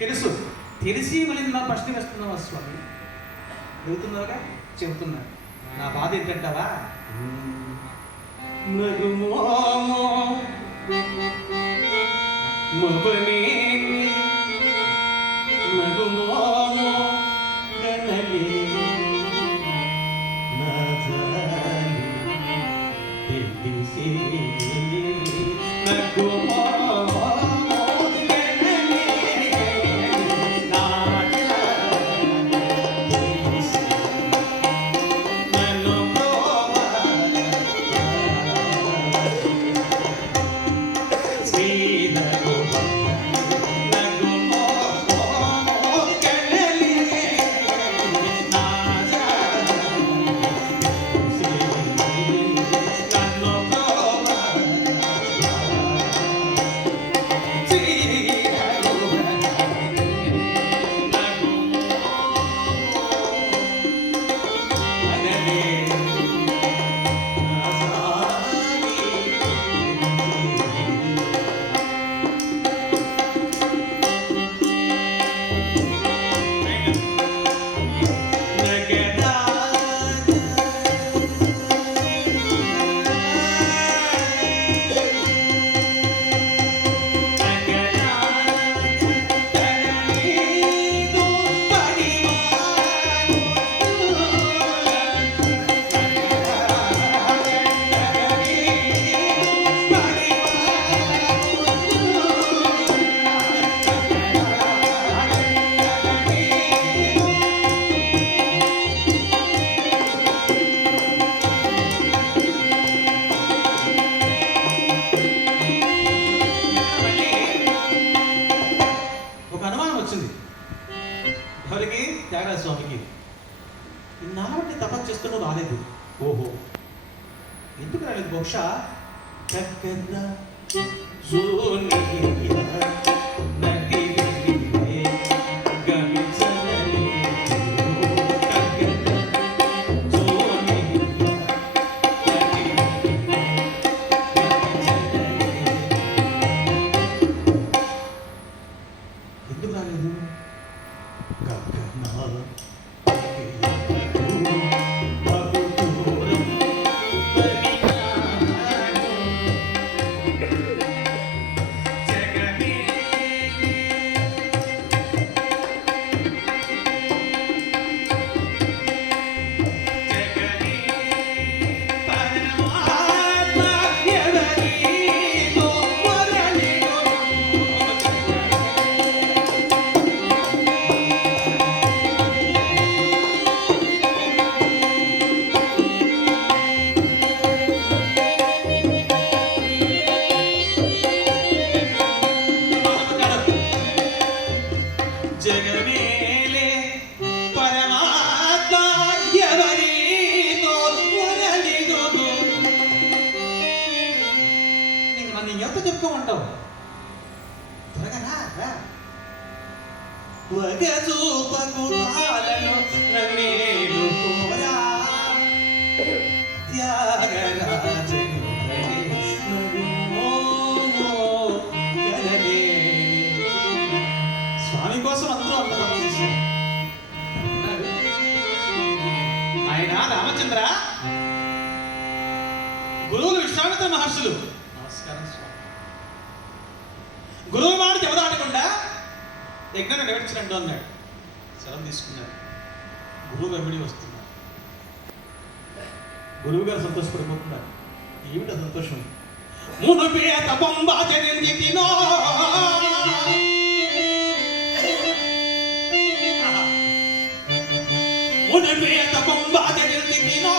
తెలుసు, తెలిసి మళ్ళీ నా ప్రశ్న వేస్తున్నావా స్వామి? అడుగుతున్నావుగా, చెబుతున్నాను. నా బాధ ఏంటంటావా? నగుమోమో మబనే నగుమోమో గనలే నాజాలి తెలిసి నగుమోమో ఎవరికి? త్యాగరాజ స్వామికి. ఇన్నాళ్ళకి తపస్సు చేస్తున్నా రాలేదు. ఓహో, ఎందుకు రాలేదు? బహుశా ఎందుకు రాలేదు? ఎంత చెప్పుకోమంటావు? త్వరగా రా. వగచూపకు తాళను నన్నేలు కోరా త్యాగరాజను స్వామి కోసం అందరూ అంత తపస్సు చేశారు. ఆయన రామచంద్ర, గురువులు విశ్వామిత్ర మహర్షులు. నమస్కారం స్వామి. గురువు మాట చెవదాటకుండా యజ్ఞాన్ని నెరవేర్చినట్టు అన్నాడు. సెలవు తీసుకున్నాడు. గురువు వెంబడి వస్తున్నాడు. గురువు గారు సంతోషపడిపోతున్నారు. ఏమిటా సంతోషం? మునుపేత బొంబాచరించినో మునుపేత బొంబాచరించినో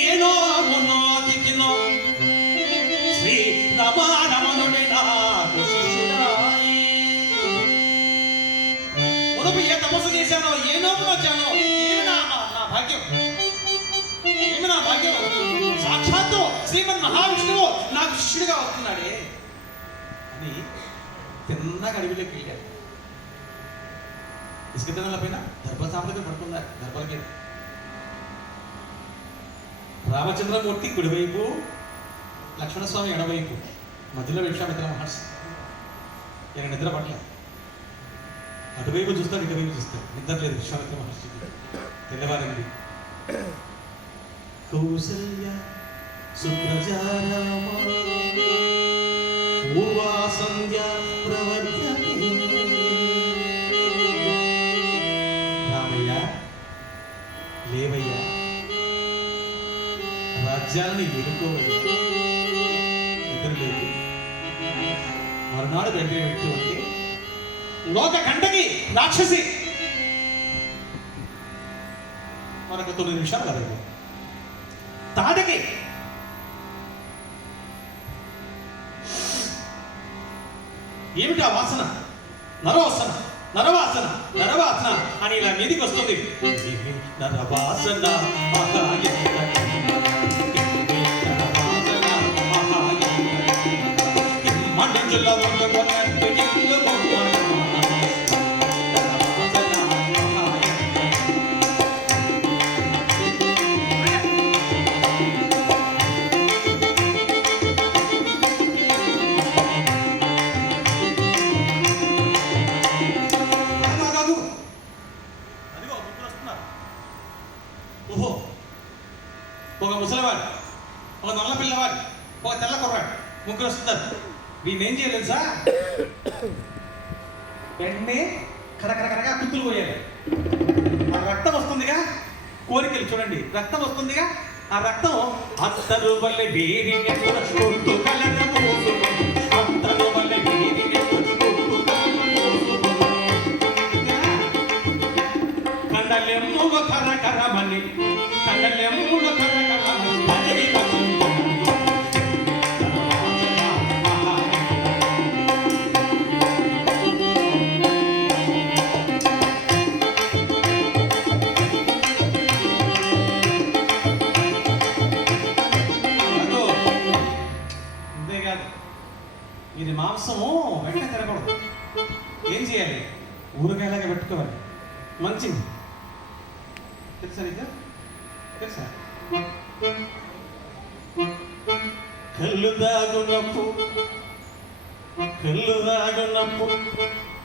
ఏనో మునోతికినో శ్రీ రమారమణుడి నాకు శిష్యుడాయి. మునుపు ఏ తపస్సు చేశానో, ఏ నోపులు వచ్చానో, ఏమి నా భాగ్యం, ఏమి నా భాగ్యం. సాక్షాత్తు శ్రీమన్ మహావిష్ణువు నాకు శిష్యుడిగా వస్తున్నాడే అని తిన్నగా అడవిలోకి వెళ్ళాడు. ఇసుక తిన్నల పైన దర్భల సాంప్రదాయం పడుతున్నారు. దర్భలకి రామచంద్రమూర్తి కుడివైపు, లక్ష్మణస్వామి ఎడవైపు, మధ్యలో విశ్వామిత్ర మహర్షి. ఇక నిద్ర పడలే. అటువైపు చూస్తాడు, ఇటువైపు చూస్తాడు, నిద్ర లేదు విశ్వామిత్ర మహర్షికి. తెల్లవారింది. కౌసల్య సుప్రజారామ పూర్వా సంధ్యా ప్రవర్తతే. రామయ్య లేవయ్యా, రాజ్యాలను ఎదుర్కోవయ్యా. నిద్ర లేదు. మరునాడు వెంటనే వెళ్తూ ఉంటే లోక కంటకి రాక్షసి మనకు 9 నిమిషాలు కదా తాటకి ఏమిటి ఆ వాసన? నరవాసన నరవాసన నరవాసన అని ఇలా మీదికి వస్తుంది. నరవాసన మండల ఒక ముసలివాడు, ఒక నల్ల పిల్లవాడు, ఒక తెల్ల కుర్రాడు, ముగ్గురు వస్తున్నారు. వీళ్ళు ఏం చేయలేదు సార్, వెంటనే కరకరకరగా కుత్తులు పోయాలి. ఆ రక్తం వస్తుందిగా, కోరికలు చూడండి, రక్తం వస్తుందిగా, ఆ రక్తం అత్తరు వల్ల వేడి కండలెమ్ముగ కరకరమని కండలెమ్ముగ కరకరమని ఇది మాంసము వెంట తినకూడదు. ఏం చేయాలి? ఊరగాయలాగా పెట్టుకోవాలి. మంచి తెలుసా నీకు? తెలుసా? కళ్ళు దాగునప్పు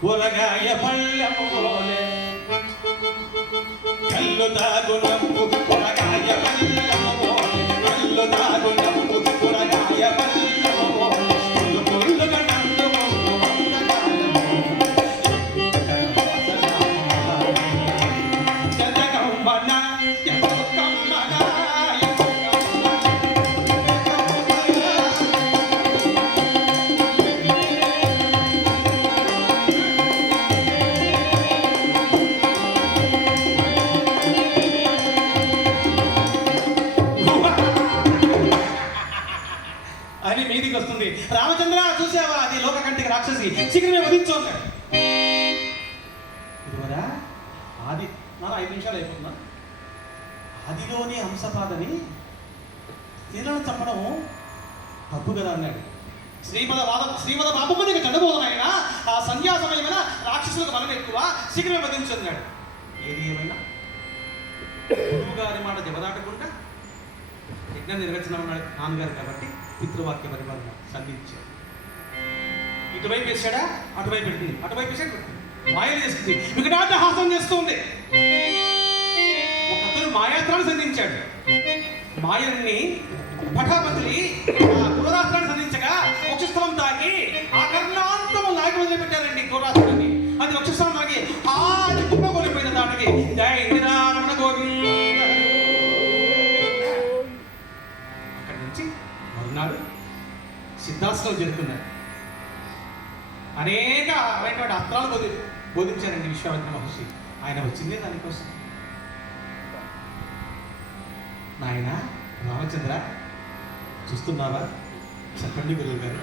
ఊరగాయ పళ్ళెము పోలే. కళ్ళు దాగునప్పు ఊరగాయ పళ్ళెము పోలే. కళ్ళు దాగునప్పు ఊరగాయ పళ్ళెము పోలే. అని మీదికి వస్తుంది. రామచంద్ర చూసావా, అది లోక కంటికి రాక్షసి, శీఘ్రమే వధించోన్నాడు. ఇదివరా ఆది 5 నిమిషాలు అయిపోతున్నా. ఆదిలోని హంసపాదని స్త్రీలను చంపడం తప్పు కదా అన్నాడు. శ్రీమద బాబుకు నీకు చండబోతున్నాయన ఆ సంధ్యా సమయమైన రాక్షసులకు బలం ఎక్కువ, శీఘ్రమే వధించన్నాడు. ఏది ఏమైనా గురువు గారి మాట జబదాటకుండా యజ్ఞ నిర్వచనం ఉన్నాడు నాన్నగారు కాబట్టి పితృవాక్య పరిపాలన సంధించాడు. ఇటువైపు వేసాడా, అటువైపు పెడుతుంది, అటువైపు వేసాడు పెడుతుంది, మాయలు చేస్తుంది, వికటాటహాసం చేస్తుంది. ఒకతను మాయాస్త్రాన్ని సంధించాడు. మాయల్ని పటాపతిని క్రూరాస్త్రాన్ని సంధించగా వక్షస్థలం తాకి ఆ కర్ణాంతము నాయకు వదిలిపెట్టారండి క్రూరాస్త్రాన్ని. అది వక్షస్థలం తాకి ఆది కుప్పగొలిపోయిన దానికి జయ ఇందిరారమణ గోవింద. అక్కడి నుంచి మరునాడు సిద్ధాశ్రమం జరుగుతున్నాడు. అనేక అస్త్రాలు బోధించారండి విశ్వామిత్ర మహర్షి. ఆయన వచ్చిందే దానికోసం. నాయన రామచంద్ర చూస్తున్నావా? చెప్పండి గురువు గారు.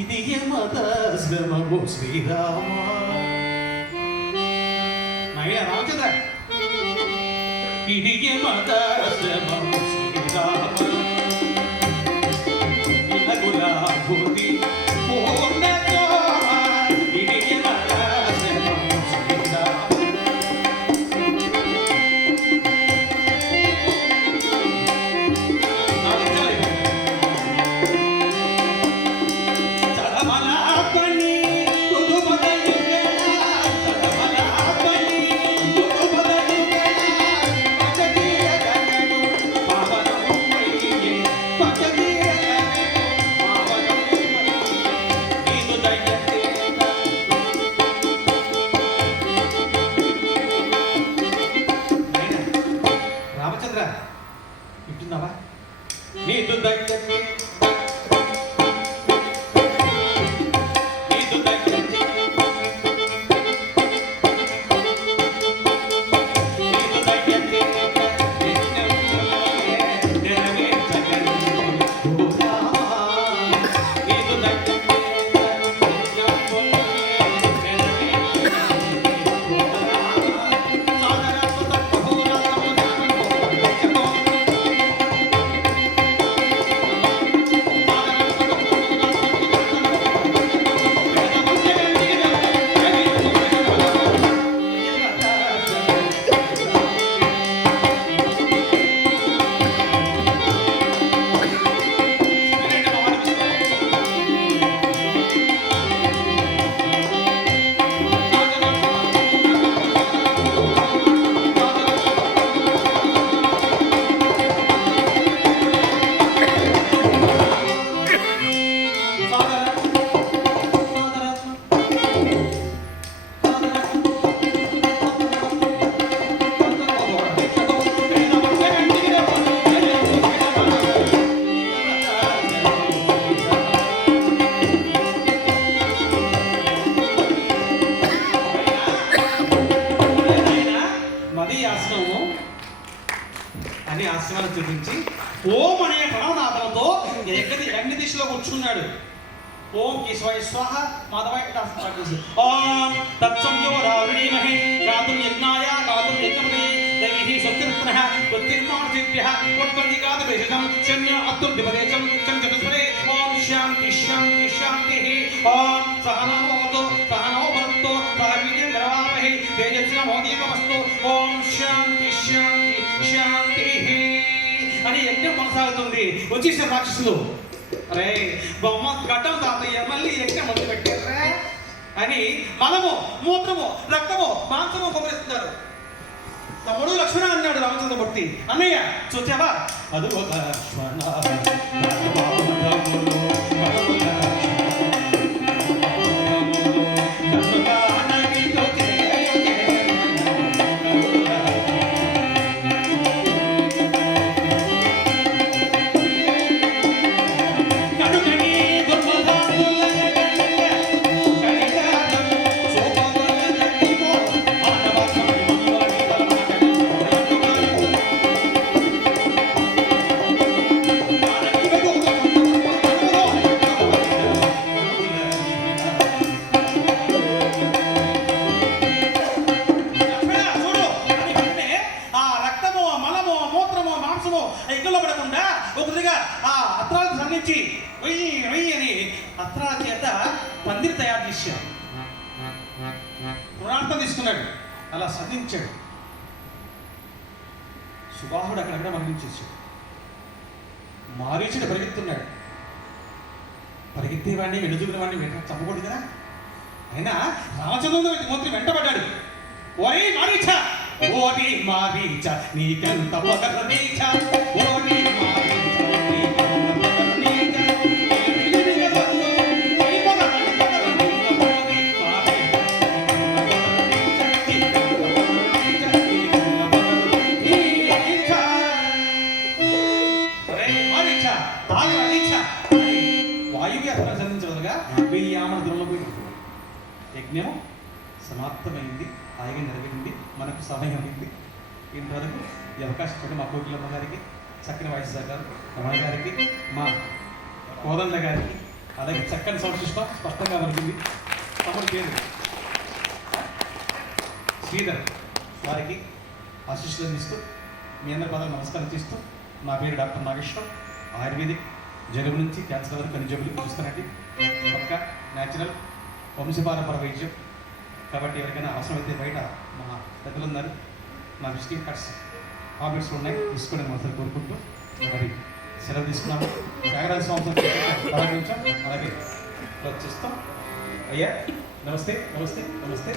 ఇది యమదాశ్రమము శ్రీరామ. నాయన రామచంద్ర, ఇది యమదాశ్రమము శ్రీరామ. గులాభూతి రాస్తున్నాడు. ఓం కేశవాయ స్వాహ మాధవాయ ఓం తత్సంయోరావిమహే గాతుం యజ్ఞాయ గాతుం యజ్ఞపదే దైవీ సత్యరత్నః ఉత్తిర్మాణేభ్యః ఉత్పత్తిగాదవేషం శన్య అత్తుం దిపదేశం చంచతుస్వరే ఓం శాంతి శాంతి శాంతి ఓం సహనోవతు సహనో భరత్తు సహ వీర్యం కరవావహై తేజస్వినామోదీయమస్తు ఓం శాంతి శాంతి శాంతి అని యజ్ఞం కొనసాగుతుంది. వచ్చేసిన రాక్షసులు అరే బొమ్మ గడ్డం తాతయ్య మళ్ళీ యజ్ఞం మొదలు పెట్టారా అని మలము మూత్రము రక్తము మాంసము కొమ్మరిస్తున్నారు. తమ్ముడు లక్ష్మణ అన్నాడు రామచంద్రమూర్తి. అన్నయ్య చూచావా అదుగో లక్ష్మణ పందిరి తయారు చేశాడు. పురాణం తీసుకున్నాడు, అలా సంధించాడు. సుబాహుడు అక్కడక్కడ మరణించేశాడు. మారీచుడు పరిగెత్తున్నాడు. పరిగెత్తేవాడిని వెనుజుగిన వాడిని వెంట చంపకూడదు కదా. అయినా రామచంద్రుడు వెంటబడ్డాడు. ఓరి మారీచ ఓరి మారీచ నీకెంత పగల నీచ ఓరి యజ్ఞం సమాప్తమైంది, హాయిగా నెరవేరింది, మనకు సమయమైంది. ఇంతవరకు ఈ అవకాశం ఇచ్చిన మా కోకిలమ్మ గారికి, చక్కని వాయిస్ గారు రమణ గారికి, మా కోదండ గారికి, అలాగే చక్కని సౌండ్ సిస్టమ్ స్పష్టంగా పలికింది. తమ్ముడి పేరు శ్రీధర్ వారికి ఆశీస్సులు ఇస్తూ మీ అందరి పదాలు నమస్కారం చేస్తూ, నా పేరు డాక్టర్ నాగేశ్వర్. ఆయుర్వేదిక్ జలుబు నుంచి క్యాన్సర్ వరకు అన్ని జబ్బులు చూస్తానండి. పక్క న్యాచురల్ వంశపారంపర వైద్యం కాబట్టి ఎవరికైనా అవసరమైతే బయట మా పెద్దలు ఉన్నారు, నా విజిటింగ్ కార్డ్స్ హాబిట్స్ ఉన్నాయి, తీసుకొని మనసు కోరుకుంటూ మరి సెలవు తీసుకున్నాము. త్యాగరాజ స్వామి అలాగే వచ్చేస్తాం. అయ్యా నమస్తే నమస్తే నమస్తే.